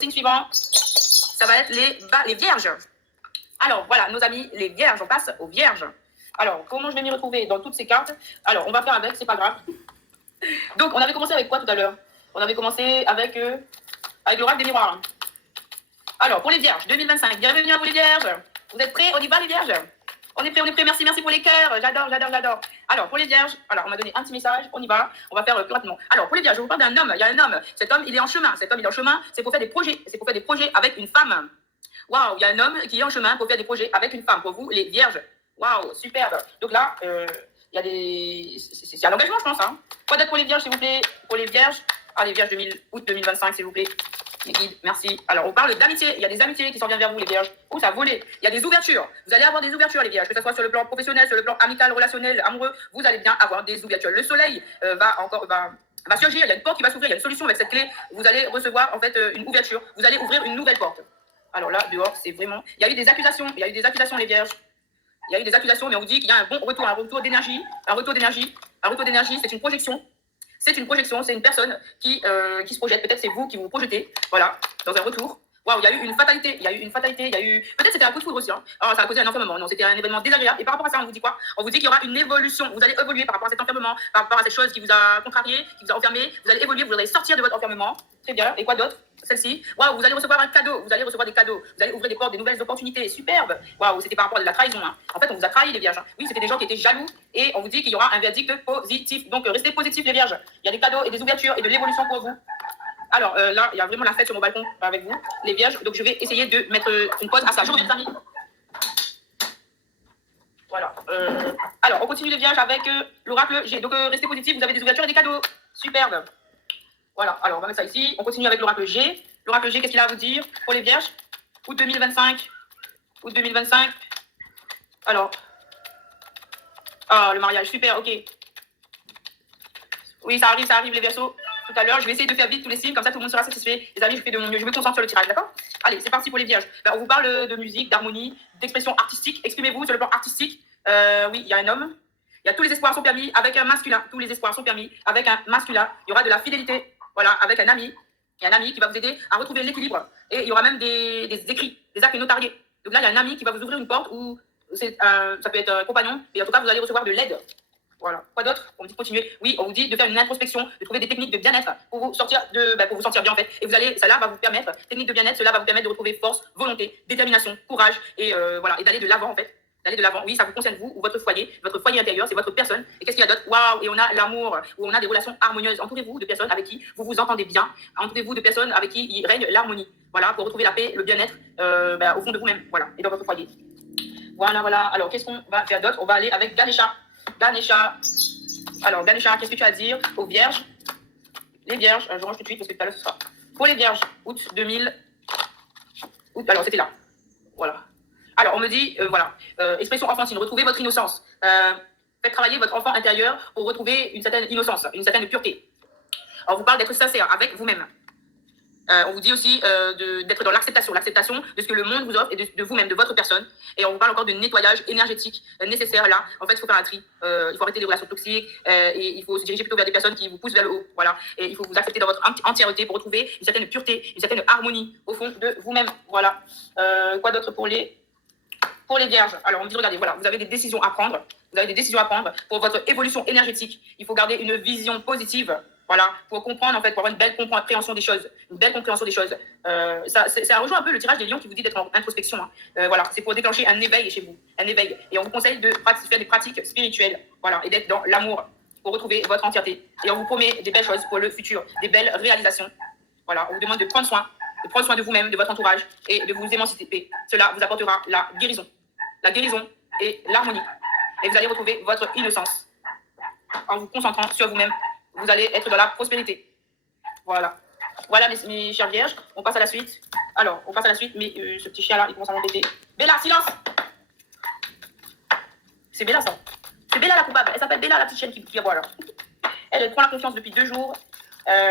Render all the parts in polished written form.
signe suivant, ça va être les vierges. Alors, voilà, nos amis, les vierges, on passe aux vierges. Alors, comment je vais m'y retrouver dans toutes ces cartes? Alors, on va faire avec, c'est pas grave. Donc, on avait commencé avec quoi tout à l'heure? On avait commencé avec l'oracle des miroirs. Alors, pour les vierges, 2025, bienvenue à vous les vierges. Vous êtes prêts? On y va les vierges? On est prêts, merci, merci pour les cœurs. J'adore. Alors, pour les vierges, alors on m'a donné un petit message, on y va, on va faire plus rapidement. Alors, pour les vierges, je vous parle d'un homme, il y a un homme, cet homme, il est en chemin, c'est pour faire des projets, avec une femme. Waouh, il y a un homme qui est en chemin pour faire des projets avec une femme, pour vous, les vierges. Waouh, superbe. Donc là, il y a c'est un engagement, je pense. Hein. Quoi d'autre pour les vierges, s'il vous plaît? Pour les vierges, les vierges août 2025, s'il vous plaît. Les guides, merci. Alors, on parle d'amitié. Il y a des amitiés qui s'en viennent vers vous, les vierges. Ouh, ça a volé. Il y a des ouvertures. Vous allez avoir des ouvertures, les vierges, que ce soit sur le plan professionnel, sur le plan amical, relationnel, amoureux. Vous allez bien avoir des ouvertures. Le soleil va surgir. Il y a une porte qui va s'ouvrir. Il y a une solution avec cette clé. Vous allez recevoir, en fait, une ouverture. Vous allez ouvrir une nouvelle porte. Alors là, dehors, c'est vraiment... Il y a eu des accusations. Les vierges. Il y a eu des accusations, mais on vous dit qu'il y a un bon retour, un retour d'énergie, c'est une projection. C'est une personne qui se projette. Peut-être c'est vous qui vous projetez, voilà, dans un retour. Waouh, il y a eu une fatalité, Peut-être c'était un coup de foudre aussi, hein. Alors, ça a causé un enfermement, non, c'était un événement désagréable. Et par rapport à ça, on vous dit quoi? On vous dit qu'il y aura une évolution. Vous allez évoluer par rapport à cet enfermement, par rapport à cette chose qui vous a contrarié, qui vous a enfermé. Vous allez évoluer, vous allez sortir de votre enfermement. Très bien. Et quoi d'autre? Celle-ci. Waouh, vous allez recevoir un cadeau. Vous allez recevoir des cadeaux. Vous allez ouvrir des portes, des nouvelles opportunités. Superbe. Waouh, c'était par rapport à de la trahison, hein. En fait, on vous a trahi, les vierges. Oui, c'était des gens qui étaient jaloux. Et on vous dit qu'il y aura un verdict positif. Donc, restez positifs, les vierges. Il y a des cadeaux et des ouvertures et de l'évolution pour vous. Alors là, il y a vraiment la fête sur mon balcon avec vous, les vierges. Donc, je vais essayer de mettre une pause à ça. Je reviens, les amis. Voilà. Alors, on continue les vierges avec l'oracle G. Donc, restez positifs. Vous avez des ouvertures et des cadeaux. Superbe. Voilà. Alors, on va mettre ça ici. On continue avec l'oracle G. L'oracle G, qu'est-ce qu'il a à vous dire pour les vierges? Août 2025. Alors. Le mariage. Super, ok. Oui, ça arrive, les verseaux. Tout à l'heure, je vais essayer de faire vite tous les signes, comme ça tout le monde sera satisfait. Les amis, je fais de mon mieux. Je me concentre sur le tirage, d'accord? Allez, c'est parti pour les vierges. On vous parle de musique, d'harmonie, d'expression artistique. Exprimez-vous sur le plan artistique. Oui, il y a un homme. Il y a tous les espoirs sont permis avec un masculin. Il y aura de la fidélité, voilà, avec un ami. Il y a un ami qui va vous aider à retrouver l'équilibre. Et il y aura même des écrits, des actes notariés. Donc là, il y a un ami qui va vous ouvrir une porte où ça peut être un compagnon. Et en tout cas, vous allez recevoir de l'aide. Voilà. Quoi d'autre? On vous dit de continuer. Oui, on vous dit de faire une introspection, de trouver des techniques de bien-être pour vous sentir bien en fait. Et cela va vous permettre, technique de bien-être, cela va vous permettre de retrouver force, volonté, détermination, courage et voilà, et d'aller de l'avant en fait. Oui, ça vous concerne vous ou votre foyer intérieur, c'est votre personne. Et qu'est-ce qu'il y a d'autre? Waouh, et on a l'amour, où on a des relations harmonieuses. Entourez-vous de personnes avec qui vous vous entendez bien. Entourez-vous de personnes avec qui il règne l'harmonie. Voilà, pour retrouver la paix, le bien-être au fond de vous-même. Voilà, et dans votre foyer. Voilà. Alors, qu'est-ce qu'on va faire d'autre? On va aller avec Ganesha. Alors, Ganesha, qu'est-ce que tu as à dire aux vierges? Les vierges, je range tout de suite parce que tout à l'heure ce sera. Pour les vierges, août, alors c'était là. Voilà. Alors, on me dit, expression enfantine, retrouvez votre innocence. Faites travailler votre enfant intérieur pour retrouver une certaine innocence, une certaine pureté. On vous parle d'être sincère avec vous-même. On vous dit aussi d'être dans l'acceptation de ce que le monde vous offre et de vous-même, de votre personne. Et on vous parle encore de nettoyage énergétique nécessaire là. En fait, il faut faire un tri. Il faut arrêter les relations toxiques et il faut se diriger plutôt vers des personnes qui vous poussent vers le haut. Voilà. Et il faut vous accepter dans votre entièreté pour retrouver une certaine pureté, une certaine harmonie au fond de vous-même. Voilà. Quoi d'autre pour les vierges? Alors, on me dit, regardez, voilà, vous avez des décisions à prendre. Pour votre évolution énergétique. Il faut garder une vision positive. Voilà, pour comprendre, en fait, pour avoir une belle compréhension des choses. Ça rejoint un peu le tirage des lions qui vous dit d'être en introspection. Hein. Voilà, c'est pour déclencher un éveil chez vous. Et on vous conseille de faire des pratiques spirituelles. Voilà, et d'être dans l'amour pour retrouver votre entièreté. Et on vous promet des belles choses pour le futur, des belles réalisations. Voilà, on vous demande de prendre soin de vous-même, de votre entourage et de vous émanciper. Cela vous apportera la guérison et l'harmonie. Et vous allez retrouver votre innocence. En vous concentrant sur vous-même, vous allez être dans la prospérité. Voilà, mes chères vierges, on passe à la suite. Alors, mais ce petit chien-là, il commence à m'embêter. Bella, silence! C'est Bella, ça. C'est Bella, la coupable. Elle s'appelle Bella, la petite chienne qui aboie, là. Elle prend la confiance depuis 2 jours.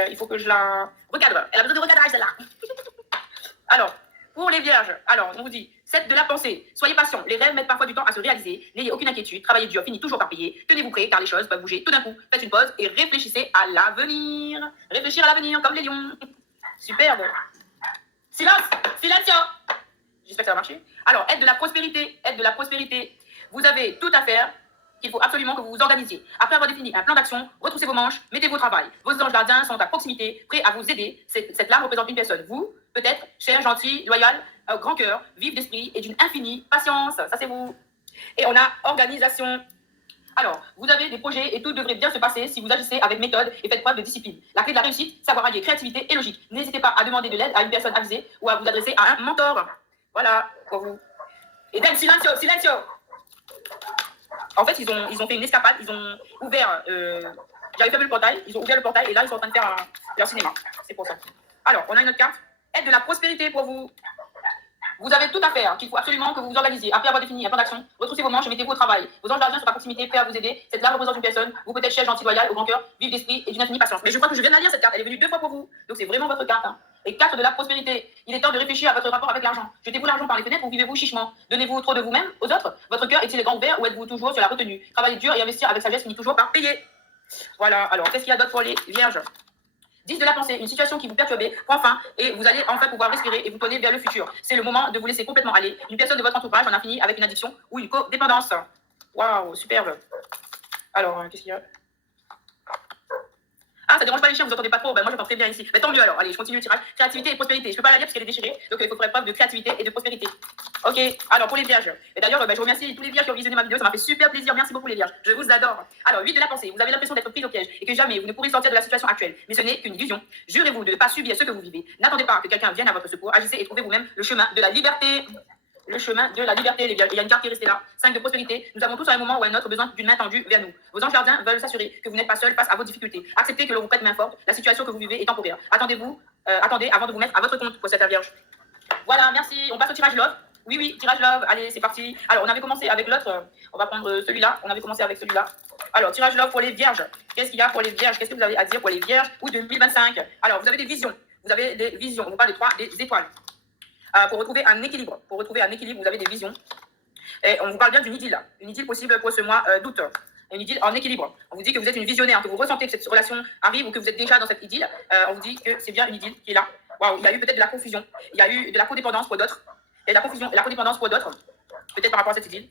Il faut que je la recadre. Elle a besoin de recadrage, celle-là. Alors, pour les vierges, on vous dit, 7 de la pensée. Soyez patient. Les rêves mettent parfois du temps à se réaliser. N'ayez aucune inquiétude. Travaillez dur, finit toujours par payer. Tenez-vous prêts, car les choses peuvent bouger tout d'un coup. Faites une pause et réfléchissez à l'avenir. Réfléchir à l'avenir, comme les lions. Superbe. J'espère que ça va marcher. Alors, aide de la prospérité. Aide de la prospérité. Vous avez tout à faire qu'il faut absolument que vous vous organisiez. Après avoir défini un plan d'action, retroussez vos manches, mettez-vous au travail. Vos anges gardiens sont à proximité, prêts à vous aider. Cette lame représente une personne. Vous, peut-être, cher, gentil, loyal, grand cœur, vif d'esprit et d'une infinie patience. Ça, c'est vous. Et on a organisation. Alors, vous avez des projets et tout devrait bien se passer si vous agissez avec méthode et faites preuve de discipline. La clé de la réussite, savoir allier créativité et logique. N'hésitez pas à demander de l'aide à une personne avisée ou à vous adresser à un mentor. Voilà, pour vous. Et then, silencio, silencio. En fait, ils ont fait une escapade, ils ont ouvert, j'avais fermé le portail, ils ont ouvert le portail et là, ils sont en train de faire leur cinéma. C'est pour ça. Alors, on a une autre carte. Aide de la prospérité pour vous. Vous avez tout à faire, qu'il faut absolument que vous vous organisiez. Après avoir défini un plan d'action, retroussez vos manches et mettez-vous au travail. Vos anges gardiens sont à proximité, prêts à vous aider. Cette lame représente une personne, vous peut-être cher, gentil, loyal, au grand cœur, vif d'esprit et d'une infinie patience. Mais je crois que je viens de la lire cette carte, elle est venue 2 fois pour vous. Donc c'est vraiment votre carte. Hein. Et 4 de la prospérité. Il est temps de réfléchir à votre rapport avec l'argent. Jetez-vous l'argent par les fenêtres ou vivez-vous chichement. Donnez-vous trop de vous-même aux autres. Votre cœur est-il grand ouvert ou êtes-vous toujours sur la retenue? Travailler dur et investir avec sagesse finit toujours par payer. Voilà, alors qu'est-ce qu'il y a d'autre pour les vierges? 10 de la pensée, une situation qui vous perturbait prend fin et vous allez enfin pouvoir respirer et vous tourner vers le futur. C'est le moment de vous laisser complètement aller. Une personne de votre entourage en a fini avec une addiction ou une codépendance. Waouh, superbe. Alors, qu'est-ce qu'il y a? Ah, ça dérange pas les chiens, vous entendez pas trop. Ben, moi, j'entends très bien ici. Ben, tant mieux alors. Allez, je continue le tirage. Créativité et prospérité. Je peux pas la lire parce qu'elle est déchirée. Donc, il faut faire preuve de créativité et de prospérité. Ok, alors pour les vierges. Et d'ailleurs, ben, je remercie tous les vierges qui ont visionné ma vidéo. Ça m'a fait super plaisir. Merci beaucoup, les vierges. Je vous adore. Alors, 8 de la pensée. Vous avez l'impression d'être pris au piège et que jamais vous ne pourrez sortir de la situation actuelle. Mais ce n'est qu'une illusion. Jurez-vous de ne pas subir ce que vous vivez. N'attendez pas que quelqu'un vienne à votre secours. Agissez et trouvez vous-même le chemin de la liberté. Le chemin de la liberté, les vierges. Il y a une carte qui est restée là. 5 de prospérité. Nous avons tous à un moment ou à un autre besoin d'une main tendue vers nous. Vos anges gardiens veulent s'assurer que vous n'êtes pas seul face à vos difficultés. Acceptez que l'on vous prête main forte. La situation que vous vivez est temporaire. Attendez avant de vous mettre à votre compte pour cette vierge. Voilà, merci. On passe au tirage love. Oui, tirage love. Allez, c'est parti. Alors, on avait commencé avec l'autre. On va prendre celui-là. On avait commencé avec celui-là. Alors, tirage love pour les vierges. Qu'est-ce qu'il y a pour les vierges? Qu'est-ce que vous avez à dire pour les vierges ou 2025? Alors, vous avez des visions. Vous avez des visions. On vous parle des étoiles. Pour retrouver un équilibre. Pour retrouver un équilibre, vous avez des visions. Et on vous parle bien d'une idylle. Une idylle possible pour ce mois d'août. Une idylle en équilibre. On vous dit que vous êtes une visionnaire, que vous ressentez que cette relation arrive ou que vous êtes déjà dans cette idylle. On vous dit que c'est bien une idylle qui est là. Waouh, il y a eu peut-être de la confusion. Il y a eu de la codépendance pour d'autres. Et de la confusion et la codépendance pour d'autres. Peut-être par rapport à cette idylle.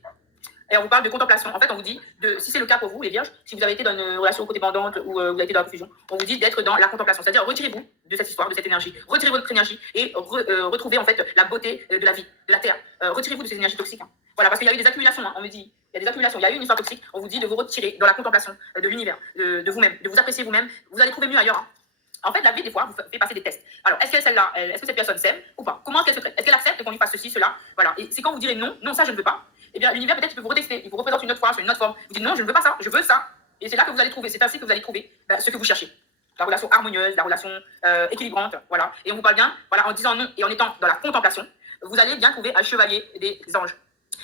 Et on vous parle de contemplation. En fait, on vous dit, si c'est le cas pour vous, les vierges, si vous avez été dans une relation codépendante ou vous avez été dans la confusion, on vous dit d'être dans la contemplation. C'est-à-dire, retirez-vous de cette histoire, de cette énergie. Retirez votre énergie et retrouvez en fait la beauté de la vie, de la terre. Retirez-vous de ces énergies toxiques. Hein. Voilà, parce qu'il y a eu des accumulations. Hein, on me dit, il y a des accumulations. Il y a eu une histoire toxique. On vous dit de vous retirer dans la contemplation de l'univers, de vous-même, de vous apprécier vous-même. Vous allez trouver mieux ailleurs. Hein. En fait, la vie, des fois, vous fait passer des tests. Alors, est-ce que celle-là, est-ce que cette personne s'aime ou pas? Comment est-ce qu'elle se traite? Est-ce qu'elle accepte qu'on lui fasse ceci, cela? Voilà. Et c'est quand vous direz non, ça, je ne veux pas. Eh bien, l'univers, peut-être, il peut vous retester. Il vous représente une autre fois, sur une autre forme. Vous dites non, je ne veux pas ça, je veux ça. Et c'est là que vous allez trouver, c'est ainsi que vous allez trouver ce que vous cherchez. La relation harmonieuse, la relation équilibrante. Voilà. Et on vous parle bien, voilà, en disant non et en étant dans la contemplation, vous allez bien trouver un chevalier des anges.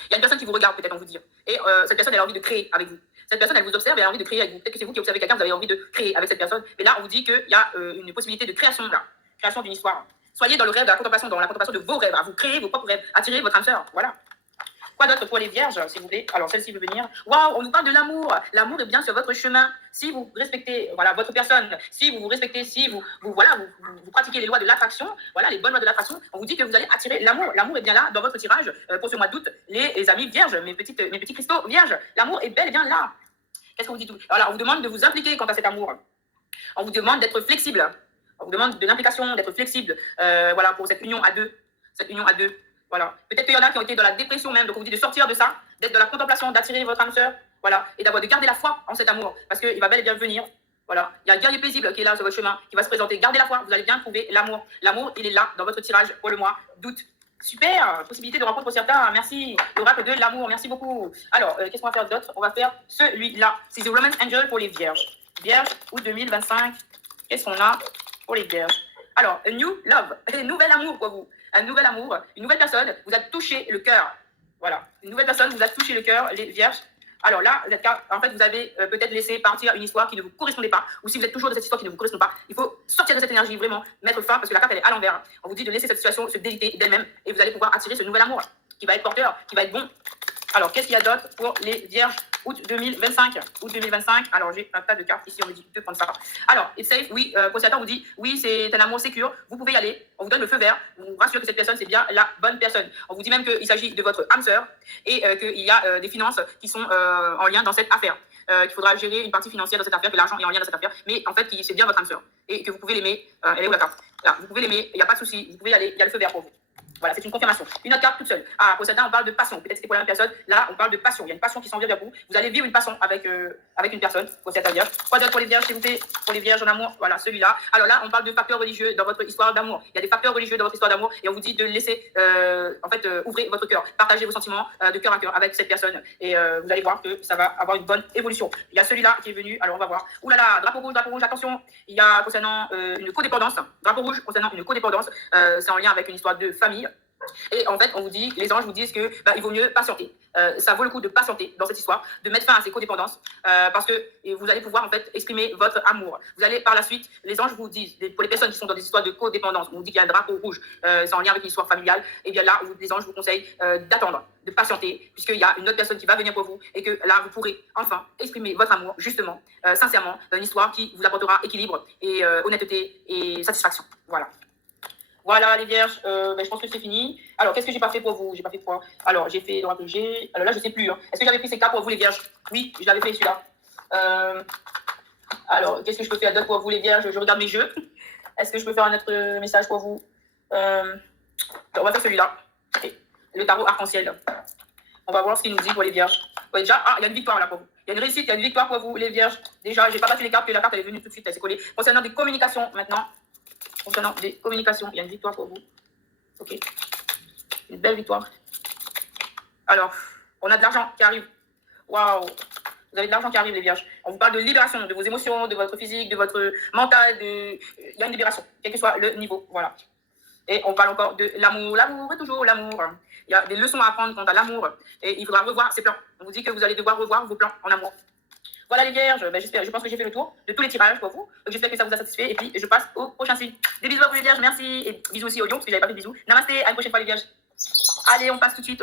Il y a une personne qui vous regarde, peut-être, on vous dit. Et cette personne, elle a envie de créer avec vous. Cette personne, elle vous observe et elle a envie de créer avec vous. Peut-être que c'est vous qui observez quelqu'un, vous avez envie de créer avec cette personne. Mais là, on vous dit qu'il y a une possibilité de création, là. Création d'une histoire. Soyez dans le rêve de la contemplation, dans la contemplation de vos rêves. Vous créez vos propres rêves. Attirez votre âme sœur. Voilà. Quoi d'autre pour les vierges, s'il vous plaît? Alors, celle-ci veut venir. Waouh, on nous parle de l'amour. L'amour est bien sur votre chemin. Si vous respectez voilà, votre personne, si vous vous respectez, si vous pratiquez les lois de l'attraction, voilà, les bonnes lois de l'attraction, on vous dit que vous allez attirer l'amour. L'amour est bien là dans votre tirage pour ce mois d'août. Les amis vierges, mes petits cristaux vierges, l'amour est bel et bien là. Qu'est-ce qu'on vous dit tout? Alors, on vous demande de vous impliquer quant à cet amour. On vous demande d'être flexible. On vous demande de l'implication, d'être flexible. Voilà, pour cette union à deux. Cette union à deux. Voilà. Peut-être qu'il y en a qui ont été dans la dépression même, donc on vous dit de sortir de ça, d'être dans la contemplation, d'attirer votre âme sœur, voilà, et de garder la foi en cet amour, parce qu'il va bel et bien venir. Voilà. Il y a un guerrier paisible qui est là sur votre chemin, qui va se présenter. Gardez la foi, vous allez bien trouver l'amour. L'amour, il est là dans votre tirage pour le mois d'août. Super, possibilité de rencontre pour certains. Merci, l'oracle de l'amour, merci beaucoup. Alors, qu'est-ce qu'on va faire d'autre? On va faire celui-là. C'est The Romance Angel pour les vierges. Vierges, août 2025. Qu'est-ce qu'on a pour les vierges? Alors, a new love, un nouvel amour pour vous. Un nouvel amour, une nouvelle personne vous a touché le cœur. Voilà, une nouvelle personne vous a touché le cœur, les vierges. Alors là, en fait, vous avez peut-être laissé partir une histoire qui ne vous correspondait pas. Ou si vous êtes toujours dans cette histoire qui ne vous correspond pas, il faut sortir de cette énergie, vraiment, mettre fin, parce que la carte, elle est à l'envers. On vous dit de laisser cette situation se déliter d'elle-même et vous allez pouvoir attirer ce nouvel amour qui va être porteur, qui va être bon. Alors, qu'est-ce qu'il y a d'autre pour les vierges? août 2025. Août 2025. Alors, j'ai un tas de cartes ici. On me dit de prendre ça. Alors, it's safe. Oui, Procéateur vous dit oui, c'est un amour sécure. Vous pouvez y aller. On vous donne le feu vert. On vous rassure que cette personne, c'est bien la bonne personne. On vous dit même qu'il s'agit de votre âme sœur et qu'il y a des finances qui sont en lien dans cette affaire. Qu'il faudra gérer une partie financière dans cette affaire, que l'argent est en lien dans cette affaire, mais en fait, c'est bien votre âme sœur et que vous pouvez l'aimer. Elle est où la carte? Là, vous pouvez l'aimer, il n'y a pas de souci. Vous pouvez y aller. Il y a le feu vert pour vous. Voilà, c'est une confirmation. Une autre carte toute seule. Ah, pour certains, on parle de passion. Peut-être que c'était pour la même personne. Là, on parle de passion. Il y a une passion qui s'en vient vers vous. Vous allez vivre une passion avec une personne, pour certains vierges. Quoi d'autre pour les vierges, s'il vous plaît? Pour les vierges en amour, voilà, celui-là. Alors là, on parle de facteurs religieux dans votre histoire d'amour. Il y a des facteurs religieux dans votre histoire d'amour et on vous dit de laisser, ouvrir votre cœur. Partagez vos sentiments de cœur à cœur avec cette personne et vous allez voir que ça va avoir une bonne évolution. Il y a celui-là qui est venu. Alors, on va voir. Ouh là là, drapeau rouge, attention. Il y a concernant une codépendance. Drapeau rouge concernant une codépendance. C'est en lien avec une histoire de famille. Et en fait, on vous dit, les anges vous disent que il vaut mieux patienter. Ça vaut le coup de patienter dans cette histoire, de mettre fin à ces codépendances, parce que vous allez pouvoir en fait exprimer votre amour. Vous allez par la suite, les anges vous disent, pour les personnes qui sont dans des histoires de codépendance, on vous dit qu'il y a un drapeau rouge, c'est en lien avec une histoire familiale, et bien là, les anges vous conseillent d'attendre, de patienter, puisqu'il y a une autre personne qui va venir pour vous, et que là, vous pourrez enfin exprimer votre amour, justement, sincèrement, dans une histoire qui vous apportera équilibre et honnêteté et satisfaction. Voilà. Voilà les vierges, je pense que c'est fini. Alors, qu'est-ce que j'ai pas fait pour vous? J'ai pas fait quoi? Alors, j'ai fait droit que j'ai. Alors là, je sais plus. Hein. Est-ce que j'avais pris ces cas pour vous les vierges? Oui, je l'avais fait celui-là. Alors, qu'est-ce que je peux faire d'autre pour vous les vierges? Je regarde mes jeux. Est-ce que je peux faire un autre message pour vous? On va faire celui-là. Le tarot arc-en-ciel. On va voir ce qu'il nous dit pour les vierges. Ouais, déjà, il y a une victoire là pour vous. Il y a une réussite, il y a une victoire pour vous les vierges. Déjà, j'ai pas battu les cartes, que la carte elle est venue tout de suite, elle s'est collée. Concernant des communications maintenant. Concernant des communications, il y a une victoire pour vous. Ok. Une belle victoire. Alors, on a de l'argent qui arrive. Waouh. Vous avez de l'argent qui arrive, les vierges. On vous parle de libération de vos émotions, de votre physique, de votre mental. Il y a une libération, quel que soit le niveau. Voilà. Et on parle encore de l'amour. L'amour est toujours l'amour. Il y a des leçons à apprendre quant à l'amour. Et il faudra revoir ses plans. On vous dit que vous allez devoir revoir vos plans en amour. Voilà les vierges, je pense que j'ai fait le tour de tous les tirages pour vous. Donc j'espère que ça vous a satisfait. Et puis je passe au prochain signe. Des bisous à vous les vierges, merci. Et bisous aussi au lion, parce que j'avais pas fait de bisous. Namasté, à une prochaine fois les vierges. Allez, on passe tout de suite au